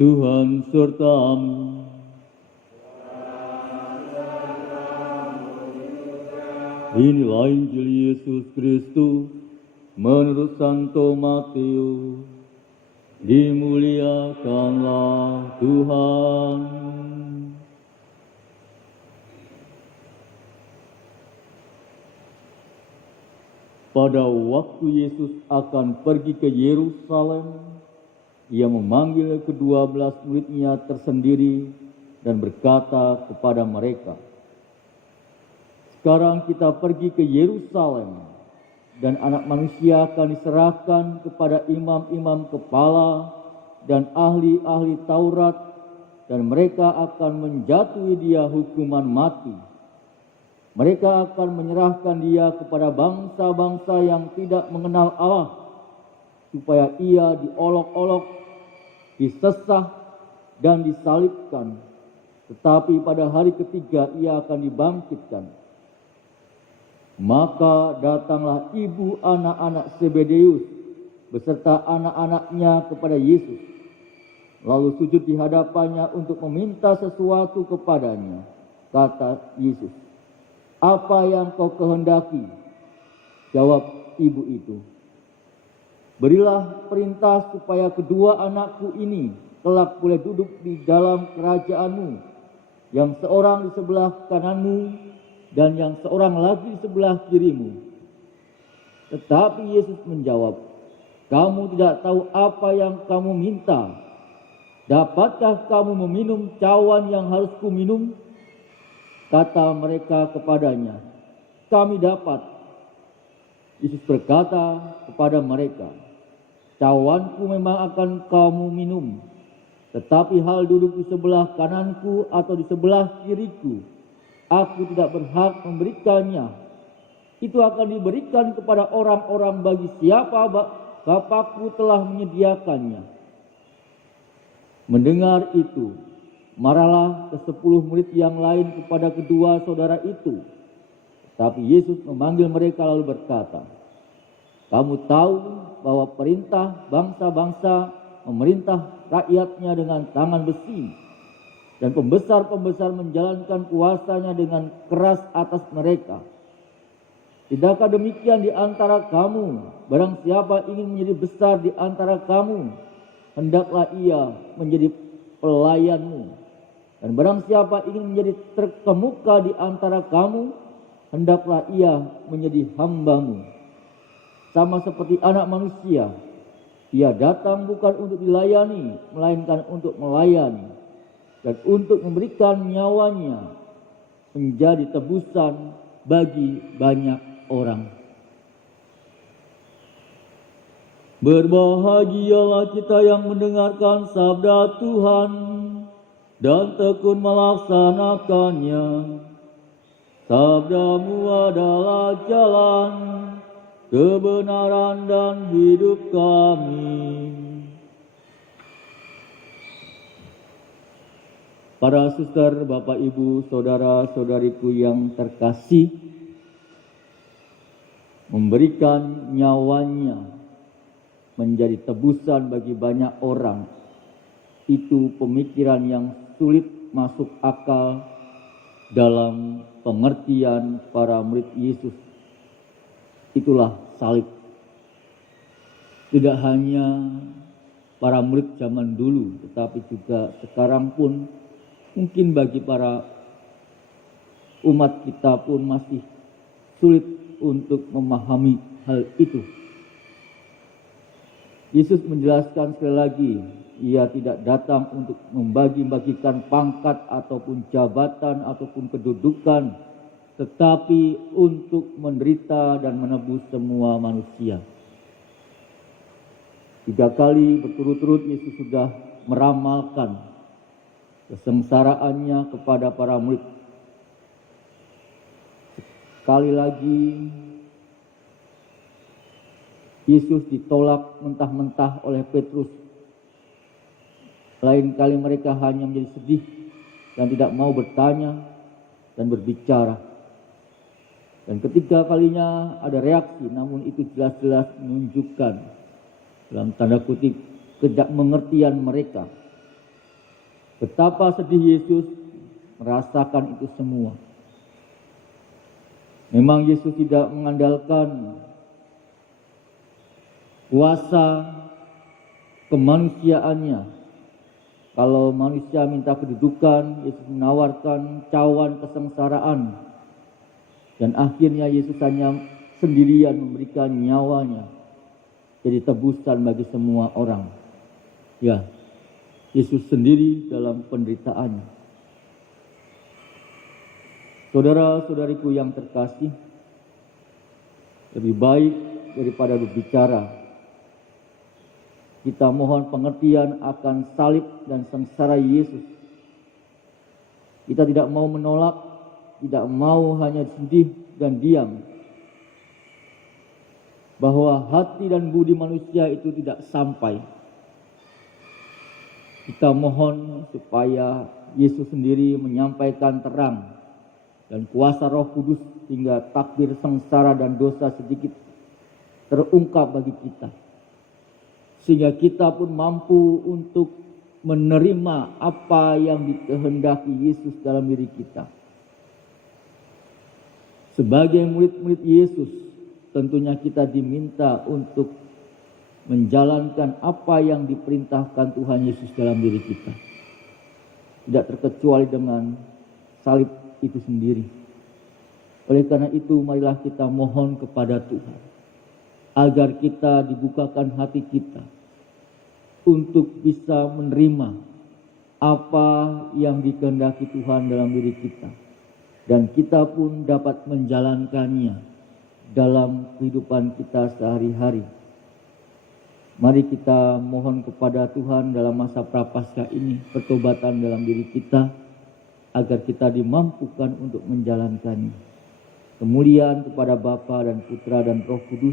Tuhan sertamu. Inilah Injil Yesus Kristus menurut Santo Matius. Dimuliakanlah Tuhan. Pada waktu Yesus akan pergi ke Yerusalem, Ia memanggil ke-12 murid-Nya tersendiri dan berkata kepada mereka, "Sekarang kita pergi ke Yerusalem, dan Anak Manusia akan diserahkan kepada imam-imam kepala dan ahli-ahli Taurat, dan mereka akan menjatuhi Dia hukuman mati. Mereka akan menyerahkan Dia kepada bangsa-bangsa yang tidak mengenal Allah, supaya Ia diolok-olok, disesah, dan disalibkan. Tetapi pada hari ketiga Ia akan dibangkitkan." Maka datanglah ibu anak-anak Zebedeus beserta anak-anaknya kepada Yesus, lalu sujud di hadapannya untuk meminta sesuatu kepadanya. Kata Yesus, "Apa yang kau kehendaki?" Jawab ibu itu, "Berilah perintah supaya kedua anakku ini kelak boleh duduk di dalam kerajaan-Mu, yang seorang di sebelah kanan-Mu dan yang seorang lagi di sebelah kiri-Mu." Tetapi Yesus menjawab, "Kamu tidak tahu apa yang kamu minta. Dapatkah kamu meminum cawan yang harus kuminum?" Kata mereka kepadanya, "Kami dapat." Yesus berkata kepada mereka, "Cawanku memang akan kamu minum, tetapi hal duduk di sebelah kananku atau di sebelah kiriku, Aku tidak berhak memberikannya. Itu akan diberikan kepada orang-orang bagi siapa Bapa-Ku telah menyediakannya." Mendengar itu, marahlah ke-10 murid yang lain kepada kedua saudara itu. Tapi Yesus memanggil mereka lalu berkata, "Kamu tahu bahwa perintah bangsa-bangsa memerintah rakyatnya dengan tangan besi, dan pembesar-pembesar menjalankan kuasanya dengan keras atas mereka. Tidakkah demikian di antara kamu? Barang siapa ingin menjadi besar di antara kamu, hendaklah ia menjadi pelayanmu. Dan barang siapa ingin menjadi terkemuka di antara kamu, hendaklah ia menjadi hambamu. Sama seperti Anak Manusia, Ia datang bukan untuk dilayani, melainkan untuk melayani, dan untuk memberikan nyawanya menjadi tebusan bagi banyak orang." Berbahagialah kita yang mendengarkan sabda Tuhan dan tekun melaksanakannya. Sabda-Mu adalah jalan, kebenaran dan hidup kami. Para suster, Bapak, Ibu, saudara-saudariku yang terkasih, memberikan nyawanya menjadi tebusan bagi banyak orang, itu pemikiran yang sulit masuk akal dalam pengertian para murid Yesus. Itulah salib. Tidak hanya para murid zaman dulu, tetapi juga sekarang pun mungkin bagi para umat kita pun masih sulit untuk memahami hal itu. Yesus menjelaskan sekali lagi, Ia tidak datang untuk membagi-bagikan pangkat ataupun jabatan ataupun kedudukan, tetapi untuk menderita dan menebus semua manusia. 3 kali berturut-turut Yesus sudah meramalkan kesengsaraannya kepada para murid. Sekali lagi Yesus ditolak mentah-mentah oleh Petrus. Lain kali mereka hanya menjadi sedih dan tidak mau bertanya dan berbicara. Dan ketiga kalinya ada reaksi, namun itu jelas-jelas menunjukkan dalam tanda kutip ketidakmengertian mereka Betapa sedih Yesus merasakan itu semua. Memang Yesus tidak mengandalkan kuasa kemanusiaannya. Kalau manusia minta kedudukan, Yesus menawarkan cawan kesengsaraan. Dan akhirnya Yesus hanya sendirian memberikan nyawanya jadi tebusan bagi semua orang. Ya, Yesus sendiri dalam penderitaannya. Saudara-saudariku yang terkasih, lebih baik daripada berbicara, kita mohon pengertian akan salib dan sengsara Yesus. Kita tidak mau menolak, tidak mau hanya sedih dan diam, bahwa hati dan budi manusia itu tidak sampai. Kita mohon supaya Yesus sendiri menyampaikan terang dan kuasa Roh Kudus hingga takdir sengsara dan dosa sedikit terungkap bagi kita. Sehingga kita pun mampu untuk menerima apa yang dikehendaki Yesus dalam diri kita. Sebagai murid-murid Yesus, tentunya kita diminta untuk menjalankan apa yang diperintahkan Tuhan Yesus dalam diri kita. Tidak terkecuali dengan salib itu sendiri. Oleh karena itu, marilah kita mohon kepada Tuhan agar kita dibukakan hati kita untuk bisa menerima apa yang dikehendaki Tuhan dalam diri kita, dan kita pun dapat menjalankannya dalam kehidupan kita sehari-hari. Mari kita mohon kepada Tuhan dalam masa Prapaskah ini, pertobatan dalam diri kita, agar kita dimampukan untuk menjalankannya. Kemuliaan kepada Bapa dan Putra dan Roh Kudus,